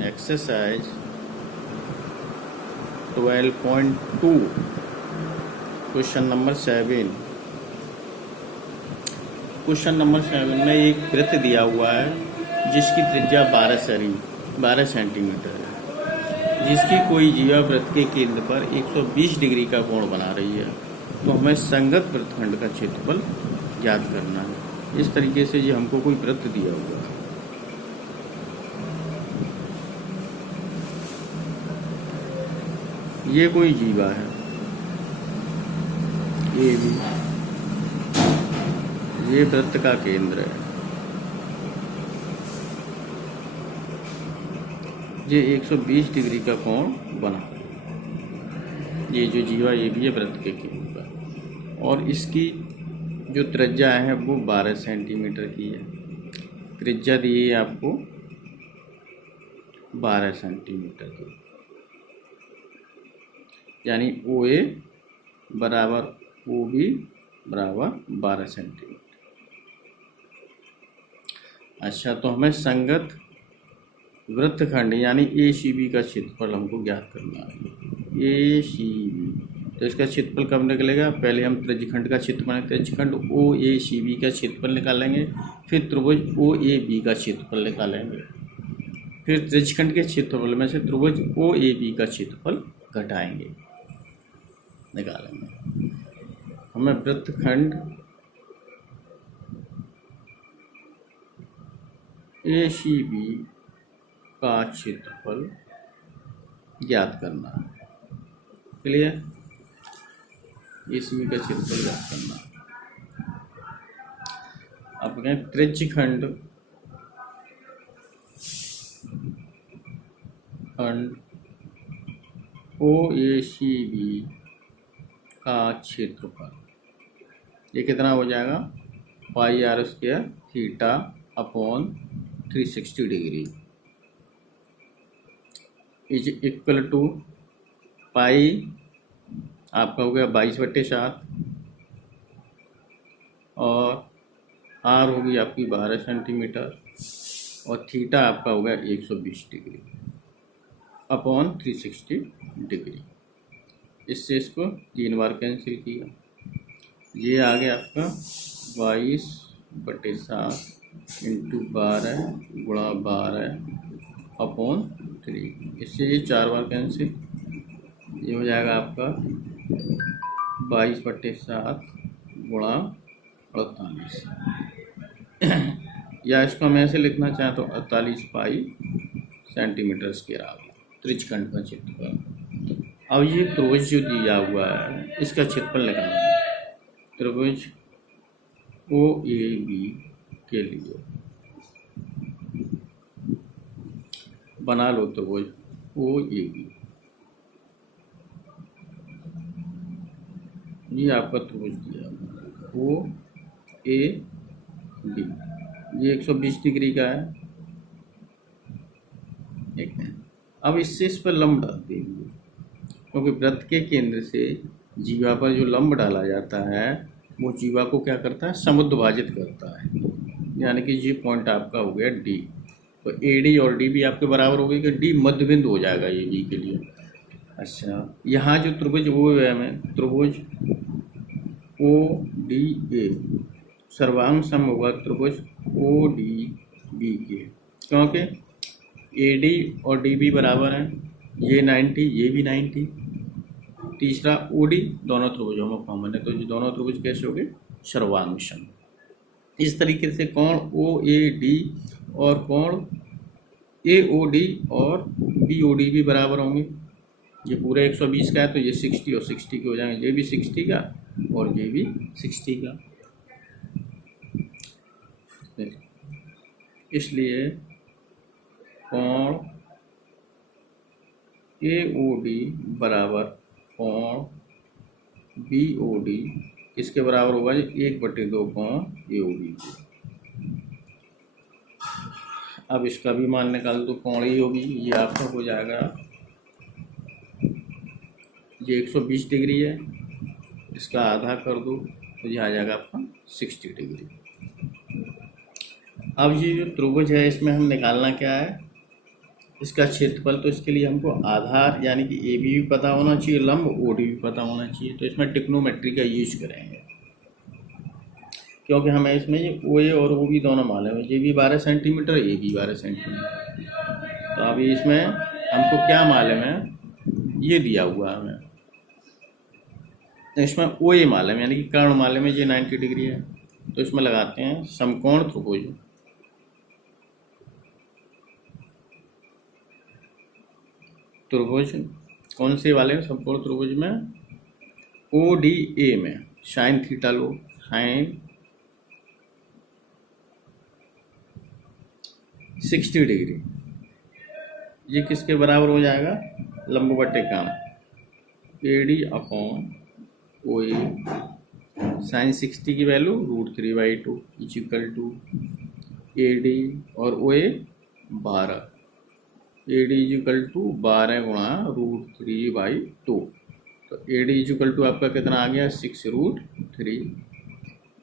Exercise 12.2 question number 7। Question number 7 में एक वृत्त दिया हुआ है जिसकी त्रिज्या 12 सेंटीमीटर है, जिसकी कोई जीवा वृत्त के केंद्र पर 120 डिग्री का कोण बना रही है। तो हमें संगत वृत्तखंड का क्षेत्रफल ज्ञात करना है। इस तरीके से ये हमको कोई वृत्त दिया हुआ है। ये कोई जीवा है ये भी, ये वृत्त का केंद्र है। ये 120 डिग्री का कोण बना। ये जो जीवा ये भी है वृत्त के केंद्र पर, और इसकी जो त्रिज्या है वो 12 सेंटीमीटर की है। त्रिज्या दी है आपको 12 सेंटीमीटर की, यानी OA बराबर OB बराबर 12 सेंटीमीटर। अच्छा, तो हमें संगत वृत्तखंड यानी ACB का क्षेत्रफल हमको ज्ञात करना है। ACB, तो इसका क्षेत्रफल कब निकलेगा? पहले हम त्रिज्यखंड का क्षेत्रफल, त्रिज्यखंड OACB का क्षेत्रफल निकालेंगे, फिर त्रिभुज OAB का क्षेत्रफल निकालेंगे, फिर त्रिज्यखंड के क्षेत्रफल में से त्रिभुज OAB का क्षेत्रफल घटाएंगे, निकालेंगे। हमें वृत्तखंड ACB का क्षेत्रफल ज्ञात करना है। क्लियर? ACB का क्षेत्रफल ज्ञात करना है। अब कहें त्रिज्यखंड OACB का क्षेत्रफल, ये कितना हो जाएगा? Pi r square theta upon 360 degree is equal to pi आपका हो गया 22/7 और आर होगी आपकी 12 सेंटीमीटर और थीटा आपका हो गया 120 डिग्री अपॉन 360 डिग्री। इससे इसको 3 बार कैंसिल किया, ये आ गया आपका 22/7 इंटू 12 गुणा 12 अपॉन 3। इससे ये 4 बार कैंसिल, ये हो जाएगा आपका 22/7 गुणा 48 या इसको हम ऐसे लिखना चाहें तो 48 पाई सेंटीमीटर स्क्वायर आ गया त्रिज्यखंड का क्षेत्रफल। अब ये त्रिभुज जो दिया हुआ है इसका क्षेत्रफल निकालना है। त्रिभुज OAB के लिए बना लो त्रिभुज OAB। ये आपका त्रिभुज दिया OAB, ये 120 डिग्री का है। एक है। अब इससे इस पर लंब डाल देंगे, क्योंकि वृत्त के केंद्र से जीवा पर जो लंब डाला जाता है वो जीवा को क्या करता है? समुद्विभाजित करता है। यानी कि ये पॉइंट आपका हो गया D, तो AD और DB आपके बराबर हो गई कि D मध्य बिंदु हो जाएगा ये B के लिए। अच्छा, यहाँ जो त्रिभुज वो है हमें त्रिभुज ODA सर्वांग सम होगा त्रिभुज ODB के, क्योंकि AD और DB बराबर हैं, ये 90 ये भी 90। तीसरा OD दोनों त्रिभुजों में कॉमन है, तो ये दोनों त्रिभुज कैसे हो गए? सर्वांग सम। इस तरीके से कोण OAD और कोण AOD और BOD भी बराबर होंगे। ये पूरे 120 का है तो ये 60 और 60 के हो जाएंगे, ये भी 60 का और ये भी 60 का। इसलिए कोण AOD बराबर कोण BOD किसके बराबर होगा? 1/2 कोण AOD के। अब इसका भी मान निकाल दो, कोण AOB ये आपका हो जाएगा, ये 120 डिग्री है, इसका आधा कर दो तो ये आ जाएगा आपका 60 डिग्री। अब ये जो त्रिभुज है इसमें हम निकालना क्या है? इसका क्षेत्रफल, तो इसके लिए हमको आधार यानी कि ए बी भी पता होना चाहिए, लंब ओ डी भी पता होना चाहिए। तो इसमें ट्रिग्नोमेट्री का यूज करेंगे, क्योंकि हमें इसमें ये ओ ए और ओ बी दोनों मालूम है, ये भी 12 सेंटीमीटर, ए भी 12 सेंटीमीटर। तो अभी इसमें हमको क्या मालूम है, ये दिया हुआ है हमें। तो इसमें ओ ए मालूम है यानी कि कर्ण मालूम है, ये 90 डिग्री है। तो इसमें लगाते हैं समकोण त्रिभुज। त्रिभुज कौन से वाले में, समकोण त्रिभुज में ओ डी ए में साइन थीटा लो, साइन 60 डिग्री, ये किसके बराबर हो जाएगा, लंब बटे काम A D upon O A, sine 60 की value √3/2 equal to A D और O A 12, A D equal to 12 गुणा √3/2। तो ए डी इक्वल टू आपका कितना आ गया, 6√3।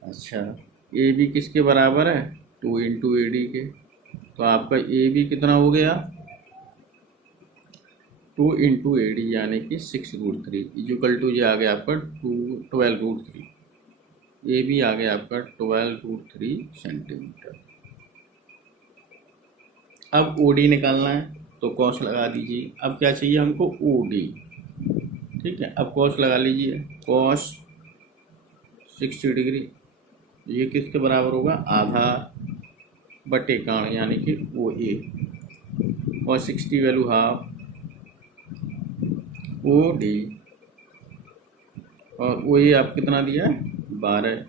अच्छा, ए बी किसके बराबर है, 2 इंटू ए डी के। तो आपका ए बी कितना हो गया, 2 इंटू ए डी यानी कि 6√3 इक्वल टू ये आ गया आपका 12√3। ए बी आ गया आपका 12√3 सेंटीमीटर। अब ओ डी निकालना है, तो कॉस लगा दीजिए। अब क्या चाहिए हमको, ओ डी, ठीक है। अब कॉस लगा लीजिए, कॉस 60 डिग्री, ये किसके बराबर होगा, आधार बटे कर्ण यानी कि ओ ए, और 60 वैल्यू हाफ ओ डी, और ओ ए आप कितना दिया है 12,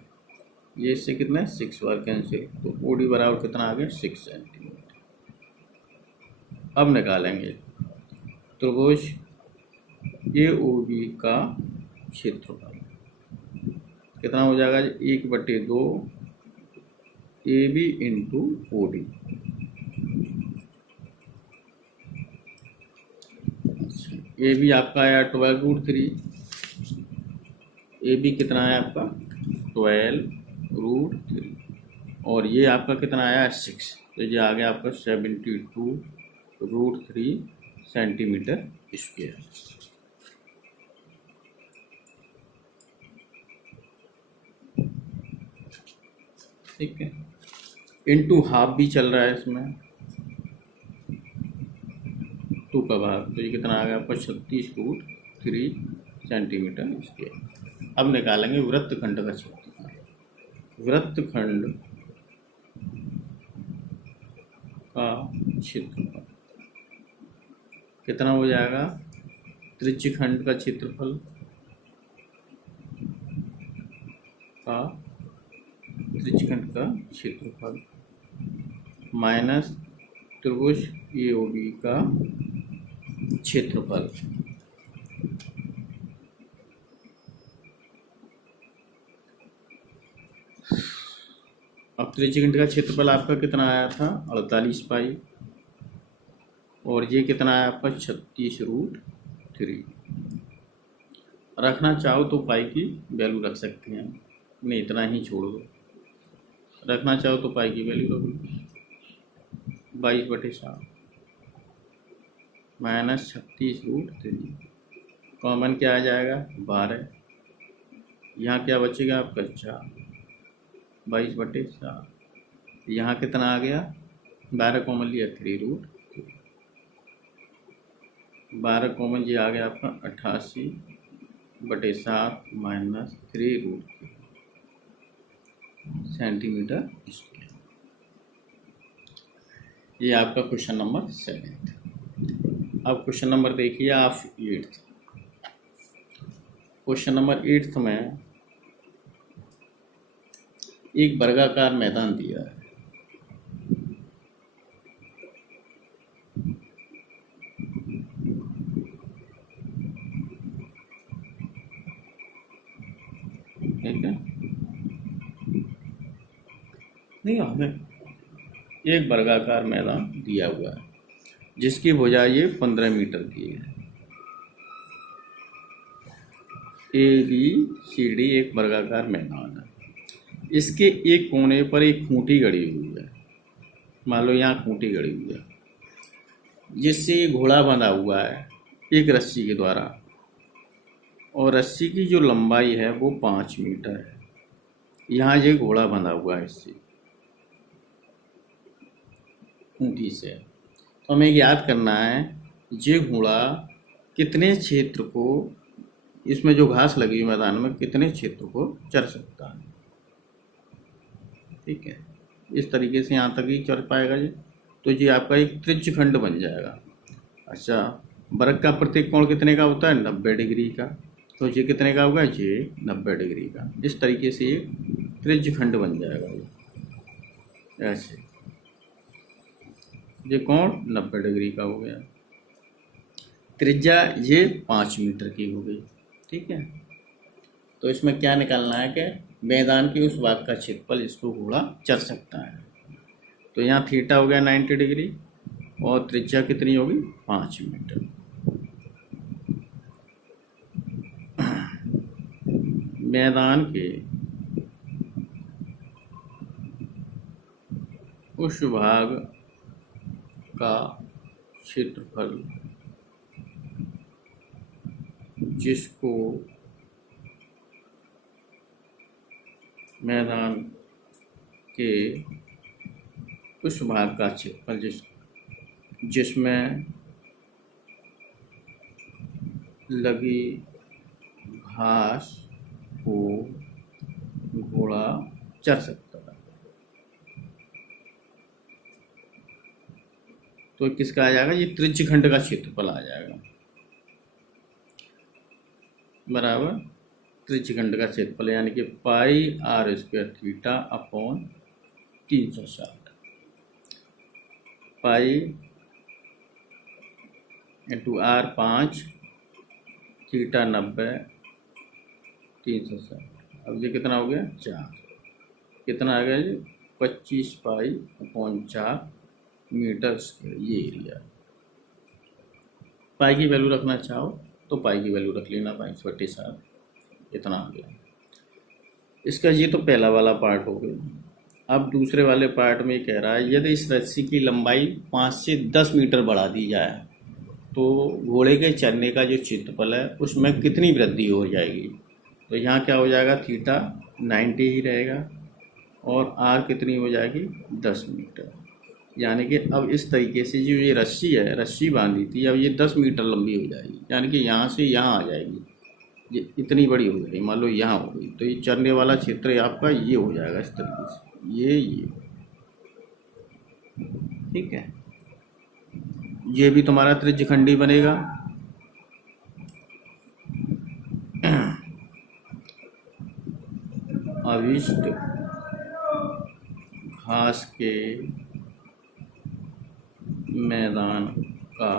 ये इससे कितना है 6 बार कैंसिल, तो ओ डी बराबर कितना आ गया 6 सेंटीमीटर। अब निकालेंगे त्रिभुज ए ओ बी का क्षेत्रफल, कितना हो जाएगा 1/2 A B into O D. A B आपका आया 12√3, ए बी कितना आया आपका 12√3, और ये आपका कितना आया 6, तो ये आ गया आपका 72√3 सेंटीमीटर स्क्वायर। ठीक है, इंटू हाफ भी चल रहा है इसमें, 2 का भाग, तो ये कितना आ गया आपका 36√3 सेंटीमीटर स्क्वायर। अब निकालेंगे वृत्तखंड का क्षेत्रफल। वृत्तखंड का क्षेत्रफल कितना हो जाएगा, त्रिज्यखंड का क्षेत्रफल का, त्रिज्यखंड का क्षेत्रफल माइनस त्रिभुज ए ओ बी का क्षेत्रफल। अब त्रिज्यखंड का क्षेत्रफल आपका कितना आया था 48 पाई, और ये कितना आया आपका 36√3। रखना चाहो तो पाई की वैल्यू रख सकते हैं, नहीं इतना ही छोड़ दो, रखना चाहो तो पाई की वैल्यू रख लो, 22/7 माइनस 36√3, कॉमन क्या आ जाएगा 12, यहाँ क्या बचेगा आपका 4, 22/7, यहाँ कितना आ गया 12 कॉमन लिया 3√3, 12 कॉमन ये आ गया आपका 88/7 माइनस 3√3 सेंटीमीटर स्क्वायर। ये आपका क्वेश्चन नंबर 7। अब क्वेश्चन नंबर देखिए आप 8th। क्वेश्चन नंबर 8th में एक वर्गाकार मैदान दिया है, ठीक है, नहीं हमें एक वर्गाकार मैदान दिया हुआ है जिसकी भुजाएं ये 15 मीटर की है। ए बी सी डी एक वर्गाकार मैदान है, इसके एक कोने पर एक खूंटी गड़ी हुई है, मान लो यहाँ खूंटी गड़ी हुई है, जिससे ये घोड़ा बंधा हुआ है एक रस्सी के द्वारा, और रस्सी की जो लंबाई है वो 5 मीटर है। यहाँ ये घोड़ा बंधा हुआ है इससे ऊँटी से। तो हमें याद करना है ये घोड़ा कितने क्षेत्र को, इसमें जो घास लगी हुई मैदान में, कितने क्षेत्र को चर सकता है। ठीक है, इस तरीके से यहाँ तक ही चल पाएगा ये। तो ये आपका एक त्रिज्य खंड बन जाएगा। अच्छा, वर्ग का प्रत्येक कोण कितने का होता है? 90 डिग्री का। तो ये कितने का होगा? ये 90 डिग्री का। इस तरीके से ये त्रिज्य खंड बन जाएगा ये ऐसे। ये कोण 90 डिग्री का हो गया। त्रिज्या ये 5 मीटर की हो गई। ठीक है, तो इसमें क्या निकालना है कि मैदान के उस भाग का क्षेत्रफल इसको घोड़ा चर सकता है। तो यहाँ थीटा हो गया 90 डिग्री और त्रिज्या कितनी होगी? 5 मीटर। मैदान के उस भाग का क्षेत्रफल जिसको मैदान के उस भाग का क्षेत्रफल जिसमें लगी घास को घोड़ा चर सकता है। तो किसका आ जाएगा? ये त्रिज्य खंड का क्षेत्रफल आ जाएगा, बराबर त्रिज्य खंड का क्षेत्रफल, यानी कि pi r square theta upon 360। Pi into r 5, theta 90, 360। अब ये कितना हो गया? 4। कितना आ गया जी? 25 पाई अपॉन 4 मीटर स्क्वायर, ये एरिया। पाई की वैल्यू रखना चाहो तो पाई की वैल्यू रख लेना, 22/7 इतना आ गया। इसका ये तो पहला वाला पार्ट हो गया। अब दूसरे वाले पार्ट में कह रहा है यदि इस रस्सी की लंबाई 5 से 10 मीटर बढ़ा दी जाए तो घोड़े के चलने का जो क्षेत्रफल है उसमें कितनी वृद्धि हो जाएगी। तो यहाँ क्या हो जाएगा? थीटा 90 ही रहेगा और आर कितनी हो जाएगी? 10 मीटर। यानी कि अब इस तरीके से जो ये रस्सी है, रस्सी बांधी थी, अब ये 10 मीटर लंबी हो जाएगी, यानी कि यहाँ से यहाँ आ जाएगी, ये इतनी बड़ी हो गई। मान लो यहाँ हो गई तो ये चलने वाला क्षेत्र आपका ये हो जाएगा इस तरीके से, ये। ठीक है, ये भी तुम्हारा त्रिज्यखंडी बनेगा। अभिष्ट घास के मैदान का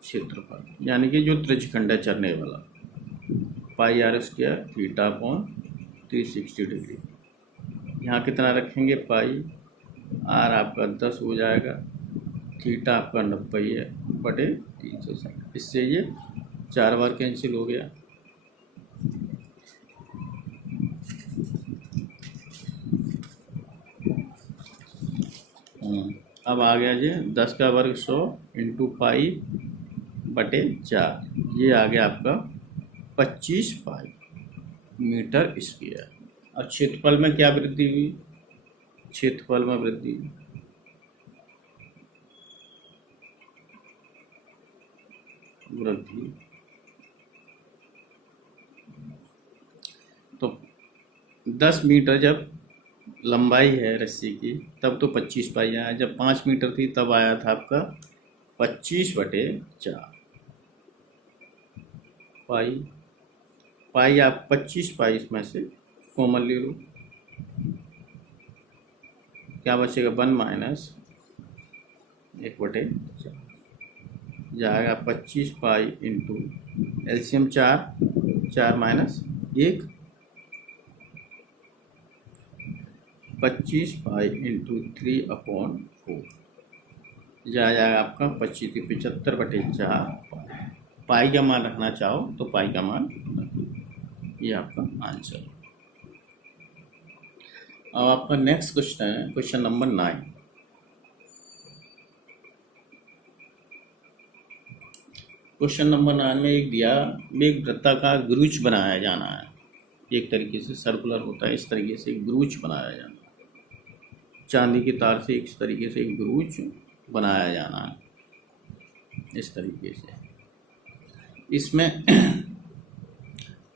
क्षेत्रफल, यानी कि जो त्रिज्यखंड है चलने वाला, pi r square theta upon 360 degree. यहाँ कितना रखेंगे? पाई, आर आपका 10 हो जाएगा, थीटा आपका 90 है बटे 360। इससे ये 4 बार कैंसिल हो गया। अब आ गया जी 10 का वर्ग 100 इंटू पाई बटे 4, ये आ गया आपका 25 पाई मीटर स्क्वायर। और क्षेत्रफल में क्या वृद्धि हुई? क्षेत्रफल में वृद्धि तो 10 मीटर जब लंबाई है रस्सी की तब तो 25 पाई आया, जब 5 मीटर थी तब आया था आपका 25 बटे 4 पाई। पाई आप 25 पाई इसमें से कॉमन ले लो, क्या बचेगा? 1 माइनस 1 बटे 4 जाएगा 25 pi into LCM 4 minus 1, 25 pi into 3 upon 4 जाएगा आपका 25×75 बटे 4। पाई का मान रखना चाहो तो पाई का मान, ये आपका आंसर। अब आपका नेक्स्ट क्वेश्चन है क्वेश्चन नंबर 9। क्वेश्चन नंबर 9 में एक दिया, एक वृत्ताकार ब्रूच बनाया जाना है। एक तरीके से सर्कुलर होता है, इस तरीके से एक ब्रूच बनाया जाना है। चांदी के तार से इस तरीके से एक ब्रूच बनाया जाना है, इस तरीके से। इसमें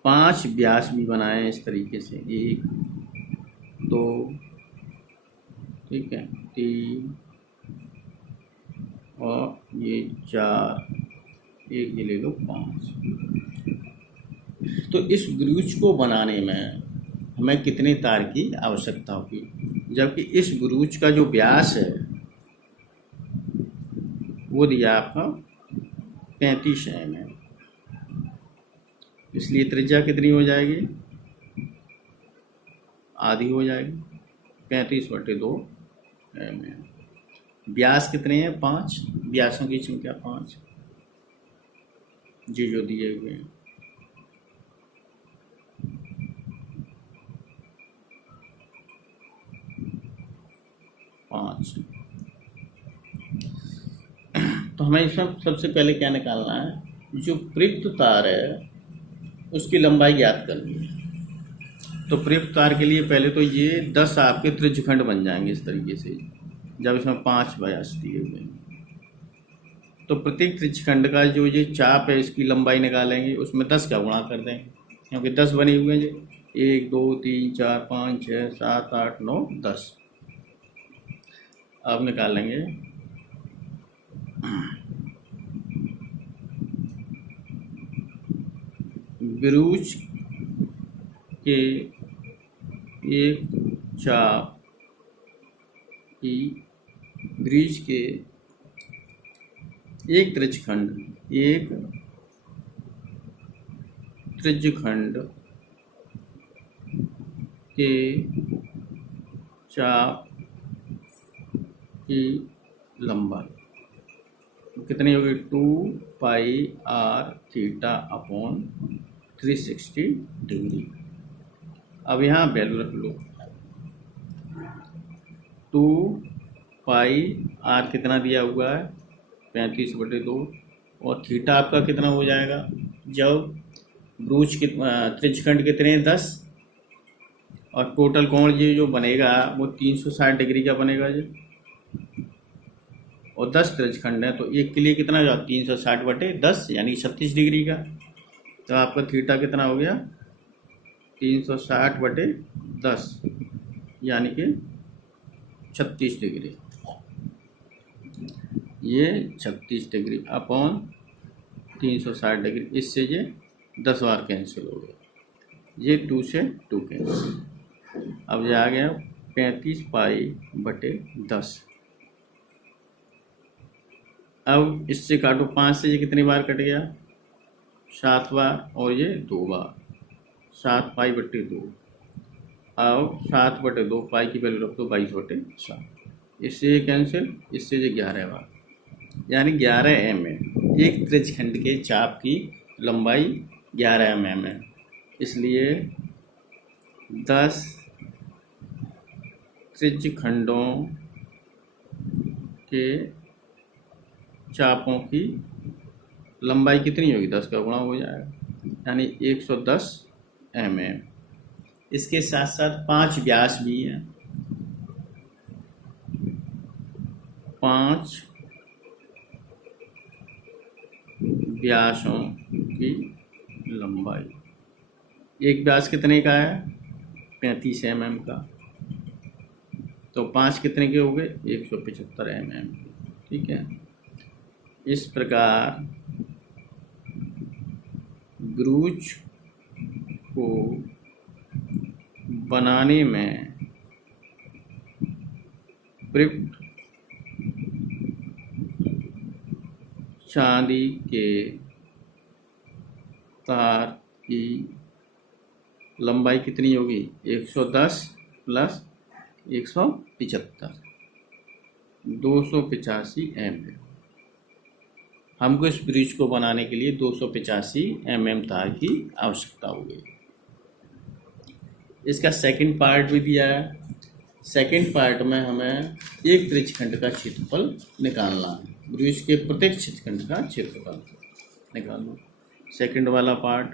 5 व्यास भी बनाए हैं इस तरीके से, 1 2 ठीक है 3 और ये 4, एक ये ले लो 5। तो इस ब्रूच को बनाने में हमें कितने तार की आवश्यकता होगी, जबकि इस ब्रूच का जो व्यास है वो दिया आपका 35 mm। इसलिए त्रिज्या कितनी हो जाएगी, आधी हो जाएगी, 35/2 mm। व्यास कितने हैं, 5, व्यासों की संख्या 5 जी जो दिए हुए हैं। तो हमें इसमें सबसे पहले क्या निकालना है, जो प्रयुक्त तार है उसकी लंबाई ज्ञात करनी है। तो प्रयुक्त तार के लिए पहले तो ये 10 आपके त्रिज्यखंड बन जाएंगे इस तरीके से, जब इसमें 5 व्यास दिए हुए हैं। तो प्रत्येक त्रिज्यखंड का जो ये चाप है इसकी लंबाई निकालेंगे, उसमें 10 का गुणा कर देंगे, क्योंकि 10 बने हुए हैं। 1 2 3 4 5 6 7 8 9 10। अब निकालेंगे ब्रूच के एक चाप की, ब्रिज के एक त्रिज्यखंड के चाप की लंबाई कितनी होगी, 2πr(θ/360 डिग्री। अब यहाँ वैल्यू रख लो, 2πr कितना दिया हुआ है, 35/2, और थीटा आपका कितना हो जाएगा, जब ब्रूच के त्रिज्यखंड कितने हैं, 10, और टोटल कोण ये जो बनेगा वो 360 डिग्री का बनेगा जी, और 10 त्रिज्यखंड है, तो एक के लिए कितना होगा, 360/10 यानी 36 डिग्री का। तो आपका थीटा कितना हो गया, 360/10 यानी कि 36 डिग्री। ये 36 डिग्री अपॉन 360 डिग्री, इससे ये 10 बार कैंसिल हो गया, ये 2 से 2 कैंसिल। अब ये आ गया 35π/10। अब इससे काटो, 5 से ये कितनी बार कट गया, 7 बार, और ये 2 बार, 7π/2। अब 7/2 पाई की वैल्यू रख दो 22/7, इससे ये कैंसिल, इससे ये 11 बार, यानी 11 mm। एक त्रिज्यखंड के चाप की लंबाई 11 mm है, इसलिए 10 त्रिज्यखंडों के चापों की लंबाई कितनी होगी, 10 का गुणा हो जाएगा, यानी 110 mm। इसके साथ साथ 5 व्यास भी हैं, 5 व्यासों की लंबाई। एक व्यास कितने का है, 35 mm का, तो 5 कितने के हो गए, 175 mm। ठीक है, इस प्रकार ब्रूच को बनाने में प्रयुक्त चांदी के तार की लंबाई कितनी होगी, 110 + 175, 285 mm। हमको इस ब्रिज को बनाने के लिए 285 mm तार की आवश्यकता होगी। इसका सेकंड पार्ट भी दिया है। सेकंड पार्ट में हमें एक त्रिज्यखंड का क्षेत्रफल निकालना है, ब्रिज के प्रत्येक क्षेत्रखंड का क्षेत्रफल। निकाल लो। सेकंड वाला पार्ट,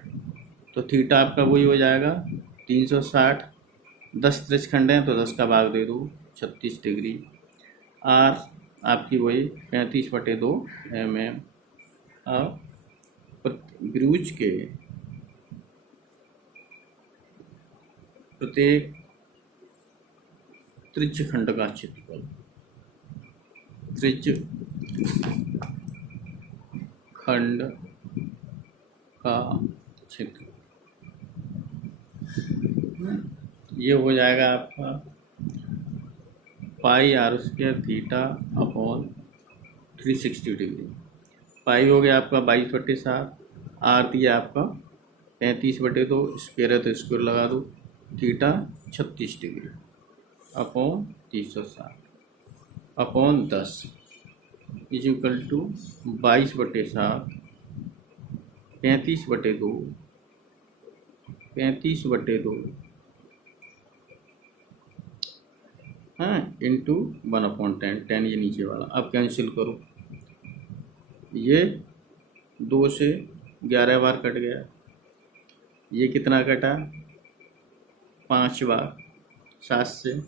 तो थीटा आपका वही हो जाएगा 360, 10 त्रिज्यखंड हैं तो 10 का भाग दे दो 36 डिग्री। आर आपकी वही 35/2 mm। अब ब्रूज के प्रत्येक त्रिज्यखंड का क्षेत्रफल, त्रिज्यखंड का क्षेत्र, ये हो जाएगा आपका pi r square theta upon 360 degree. Pi हो गया आपका 22/7, आर दिया आपका 35/2, स्क्वायर है तो स्क्वायर लगा दो, theta 36 degree upon 360 upon 10 is equal to 22/7, 35/2 हाँ इंटू 1/10, 10 ये नीचे वाला। अब कैंसिल करो, ये 2 से 11 बार कट गया, ये कितना कटा 5 बार 7 से,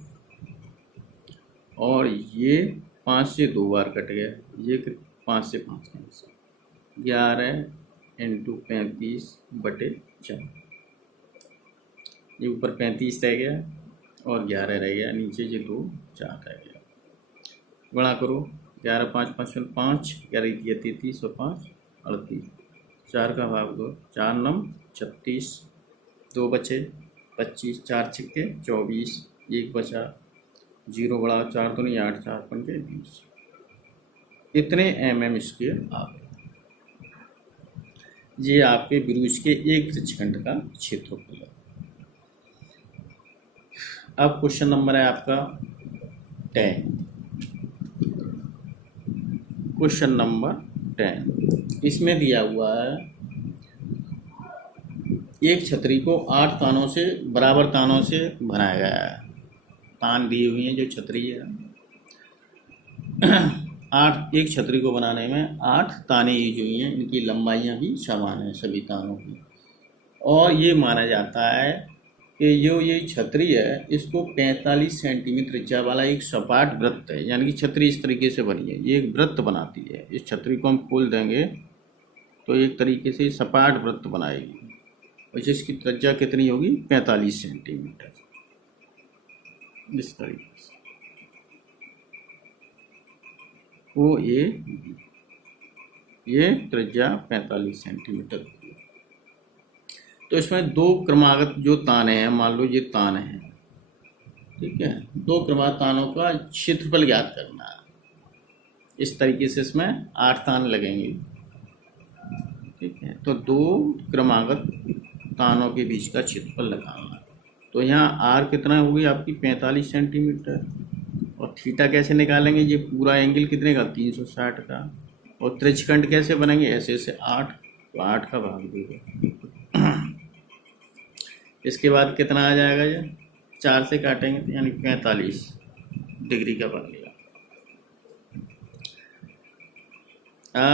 और ये 5 से 2 बार कट गया, ये 5 से 5 कैंसिल, 11 इंटू 35/4, ये ऊपर 35 रह गया और 11 रह गया, नीचे ये 2 4 रह गया। गुणा करो, 11 5 5 5, 11 दिया 33 और 5 38, 4 का भाग दो, 4 9 36, 2 बचे 25, 4 छिक्के 24, 1 बचा, 0 बढ़ा 4 तो नहीं 8, 4 पंजे 20, इतने mm स्क्वायर आ गए। ये आपके ब्रूज के एक त्रिज्यखंड का क्षेत्रफल है। अब क्वेश्चन नंबर है आपका 10। क्वेश्चन नंबर 10, इसमें दिया हुआ है एक छतरी को 8 तानों से बराबर तानों से बनाया गया है। तान दिए हुए हैं जो छतरी है 8, एक छतरी को बनाने में 8 ताने यूज हुई हैं, इनकी लंबाइयाँ भी समान हैं सभी तानों की, और ये माना जाता है कि जो ये छतरी है इसको 45 सेंटीमीटर त्रिज्या वाला एक सपाट वृत्त है, यानी कि छतरी इस तरीके से बनी है, ये एक वृत्त बनाती है। इस छतरी को हम खोल देंगे तो एक तरीके से सपाट वृत्त बनाएगी, और जिसकी त्रिज्या कितनी होगी 45 सेंटीमीटर, इस तरीके से ओ ए बी, ये त्रिज्या 45 सेंटीमीटर। तो इसमें 2 क्रमागत जो ताने हैं, मान लो ये तान है, ठीक है, 2 क्रमागत तानों का क्षेत्रफल ज्ञात करना है। इस तरीके से इसमें 8 तान लगेंगे, ठीक है, तो 2 क्रमागत तानों के बीच का क्षेत्रफल लगाना। तो यहाँ आर कितना होगी आपकी 45 सेंटीमीटर, और थीटा कैसे निकालेंगे, ये पूरा एंगल कितने का 360 का, और त्रिज्यखंड कैसे बनेंगे ऐसे ऐसे 8, तो 8 का भाग देगा। इसके बाद कितना आ जाएगा, ये 4 से काटेंगे तो यानी 45 डिग्री का बन गया।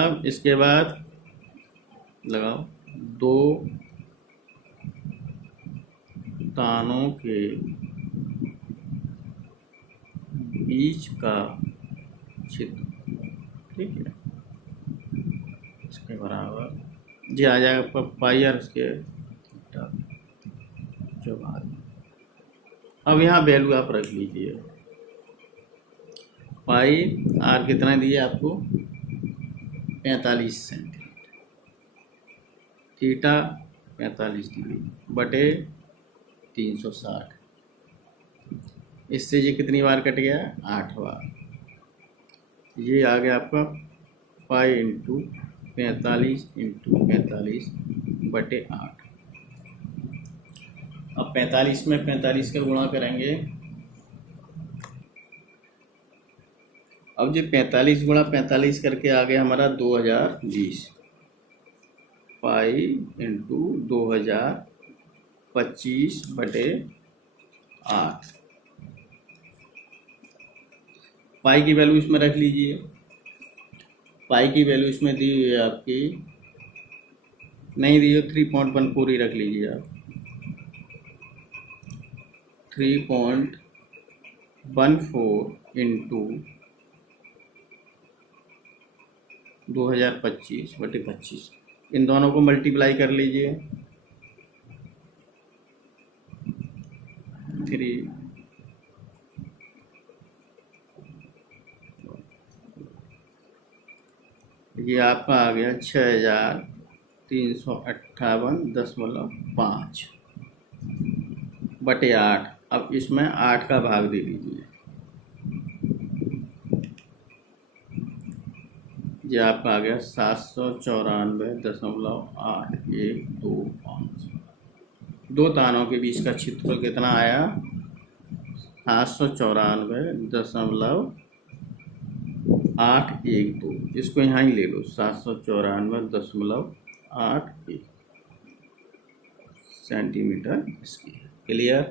अब इसके बाद लगाओ 2 तानों के बीच का क्षेत्र, ठीक है, इसके बराबर ये आ जाएगा पाई आर स्क्वायर थीटा जो भाग। अब यहाँ वैल्यू आप रख लीजिए, पाई आर कितना दिए आपको 45 सेंटीमीटर, थीटा 45 डिग्री बटे 360, इससे ये कितनी बार कट गया 8 बार, ये आ गया आपका पाई इंटू 45 इंटू 45 बटे 8। अब 45 में 45 का गुणा करेंगे, अब जो 45 गुणा 45 करके आ गया हमारा 2020, पाई इंटू 2025 बटे 8। पाई की वैल्यू इसमें रख लीजिए, पाई की वैल्यू इसमें दी हुई है आपकी नहीं दिए 3.14 ही रख लीजिए आप। 3.14 इंटू 2025/25, इन दोनों को मल्टीप्लाई कर लीजिए। 3 ये आपका आ गया 6358.5 बटे 8। अब इसमें 8 का भाग दे दीजिए। ये आपका आ गया 794.8125। दो तानों के बीच का क्षेत्रफल कितना आया? 794.812। इसको यहाँ ही ले लो, 794.812 सेंटीमीटर स्क्वायर। क्लियर?